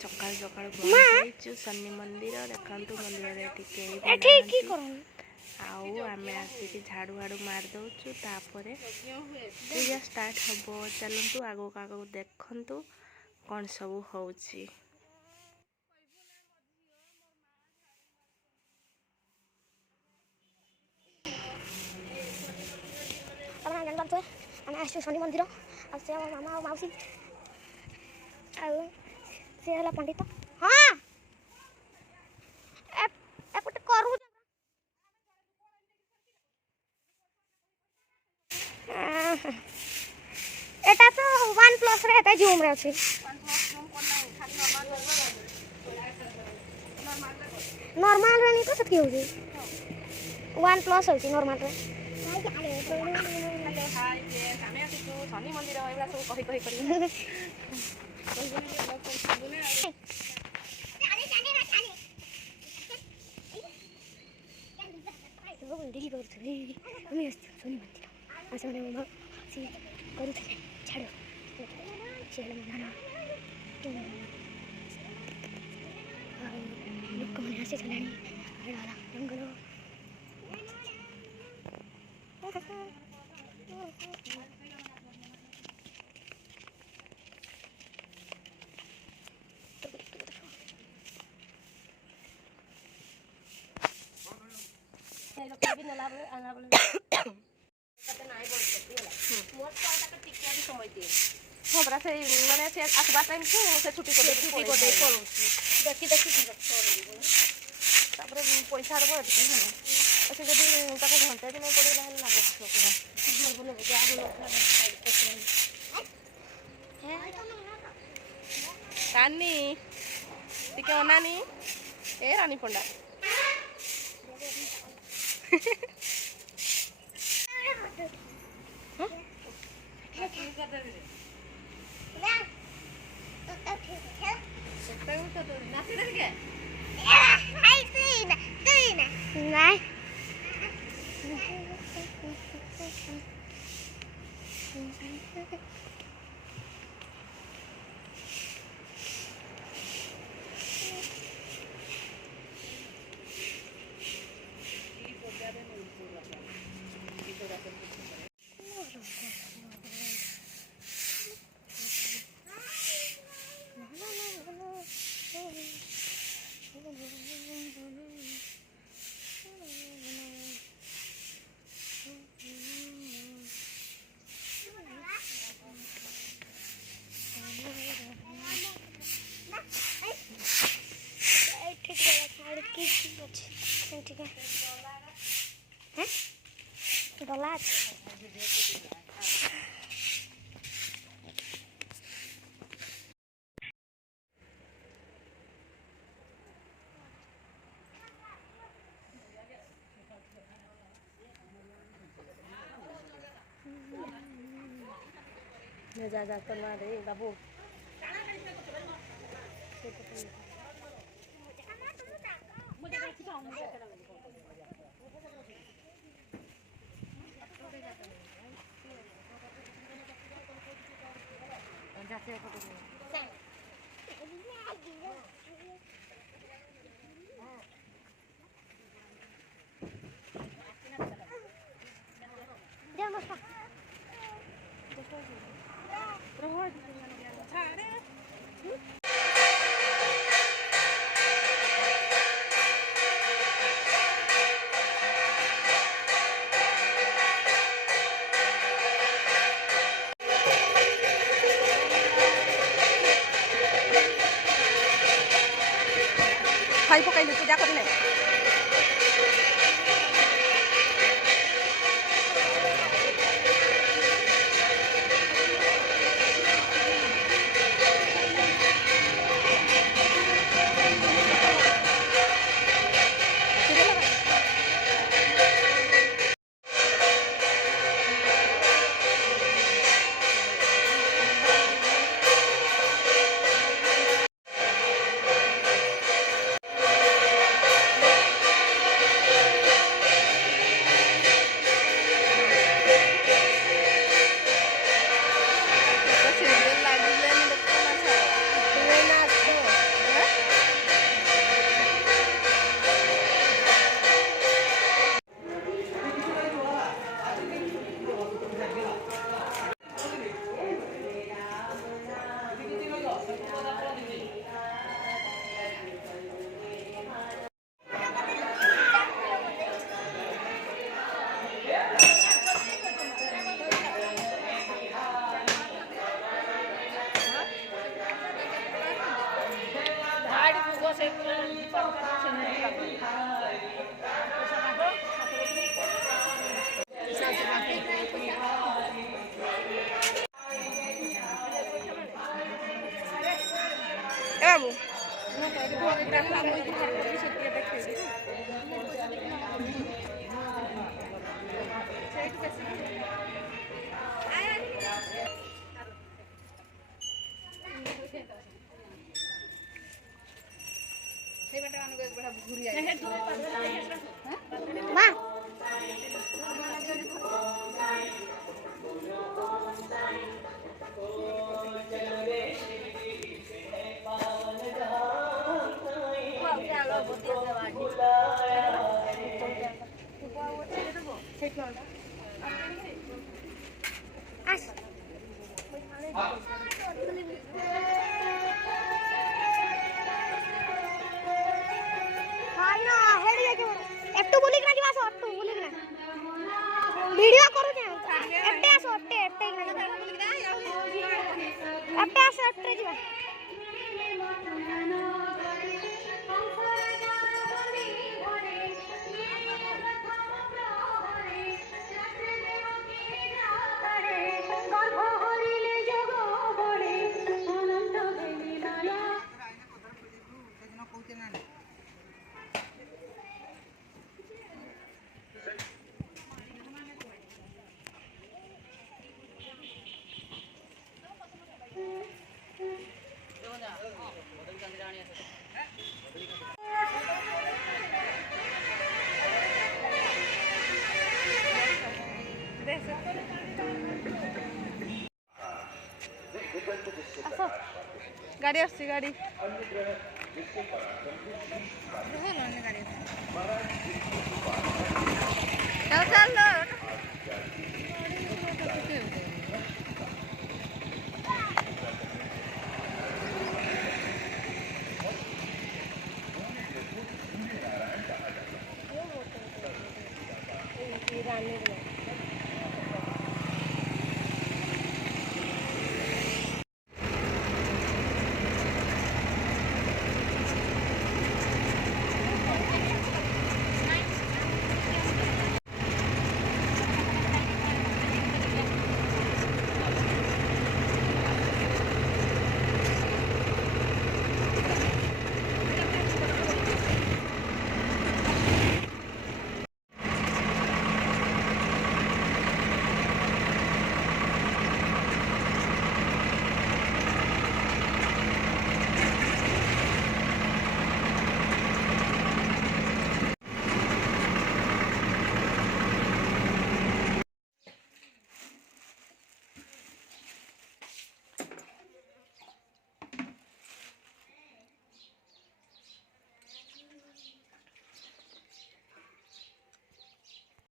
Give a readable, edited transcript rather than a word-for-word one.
सकाल सकाल पहुँचु शनि मंदिर देखु मंदिर आम आसिक झाड़ू हाड़ू मारदे तापर पूजा स्टार्ट हम चलतु आगक आगक देखु कौन सब हो शनि मंदिर से मामा और मौसी आला पंडित हाँ एपटे करू एटा तो OnePlus रे एटा जूम रे अछि नॉर्मल रे नहीं तो सकी होजी OnePlus होजी नॉर्मल रे शनि मंदिर एवला सब कहि कहि करी देखी करूथली हमें शनि मंदिर आसने मामा सी करूथले छाड़ चल मना लोक मन आसे चलानी आड़ा जंगल हाँ बरा से माने से आसबा टाइम को से छुट्टी कर देखी तापर पैसा रबो अच्छे जब घंटे दिन पड़े कानी टिके अनानी ए रानी पंडा ठीक है हैं डॉलर जा करवा रे बाबू खाई पकड़ पूजा कर ଏ ବାବୁ ମା আস একটু বলি না কি আসো একটু বলি না ভিডিও করু না এটে আসো এটে আসো এটে ଯିବା ଗାଡ଼ି ଆସୁଛି ଗାଡ଼ି